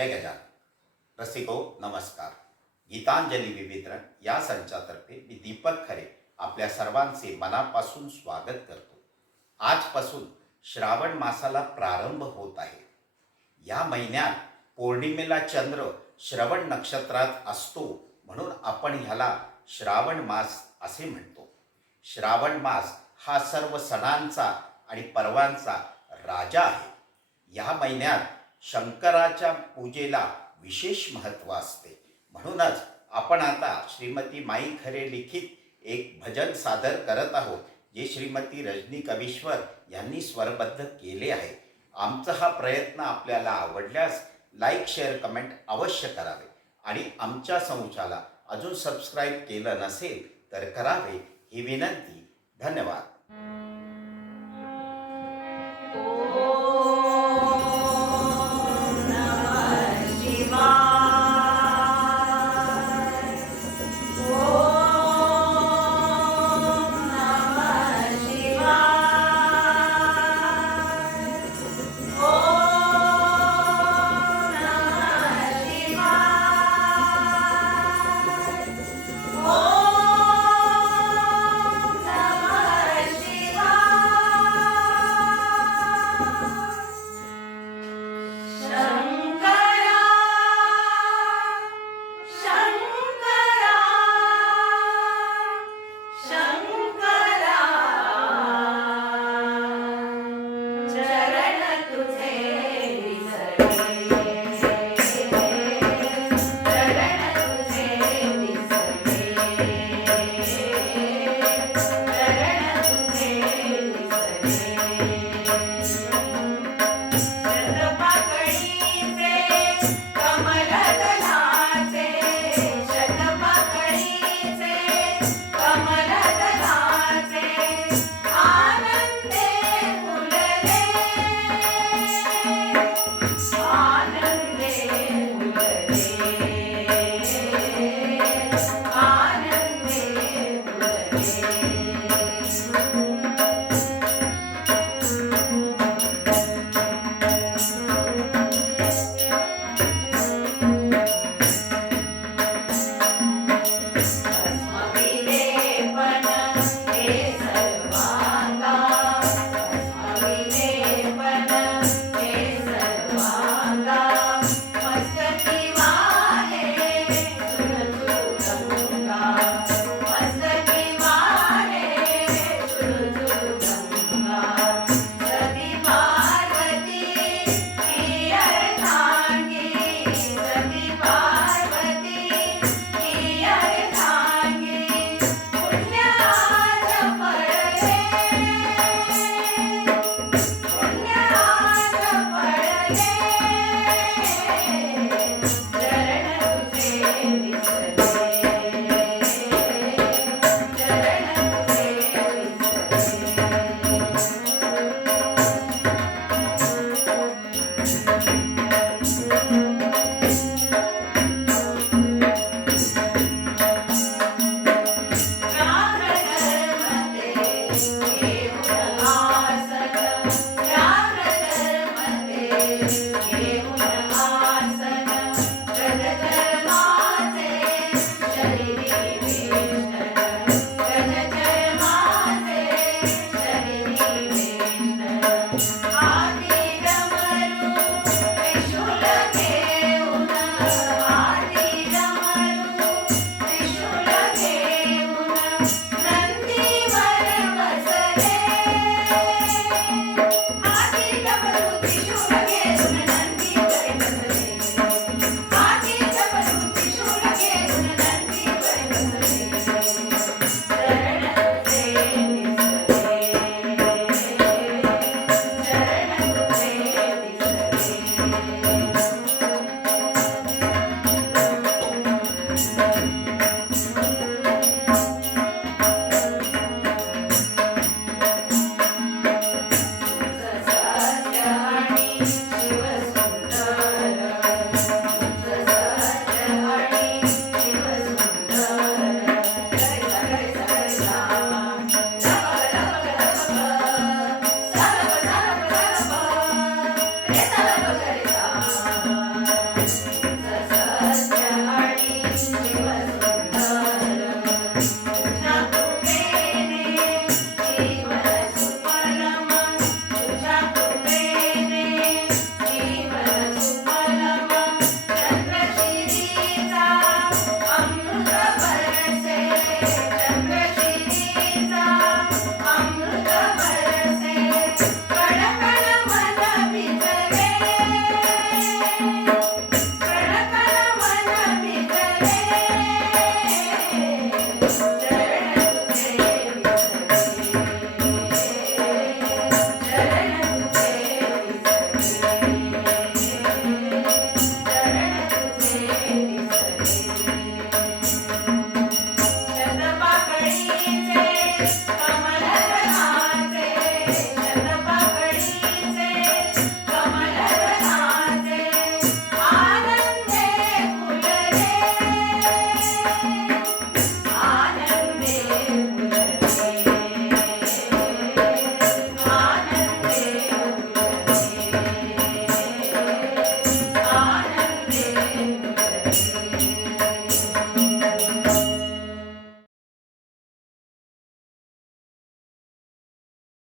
रसिको नमस्कार। गीतांजली विवितरण या संचातर्फे मी दीपक खरे आपल्या सर्वांचे मनापासून स्वागत करतो. आजपासून श्रावण मासाला प्रारंभ होत आहे. या महिन्यात पौर्णिमेला चंद्र श्रवण नक्षत्रात असतो म्हणून आपण ह्याला श्रावण मास असे म्हणतो. श्रावण मास हा सर्व सणांचा आणि पर्वांचा राजा आहे. या महिन्यात शंकराच्या पूजेला विशेष महत्त्व असते. म्हणूनच आपण आता श्रीमती माई खरे लिखित एक भजन सादर करत आहोत जे श्रीमती रजनी कवीश्वर यांनी स्वरबद्ध केले आहे. आमचा हा प्रयत्न आपल्याला आवडल्यास लाईक शेअर कमेंट अवश्य करावे. आणि आमच्या संचाला अजून सबस्क्राईब केलं नसेल तर करावे ही विनंती. धन्यवाद.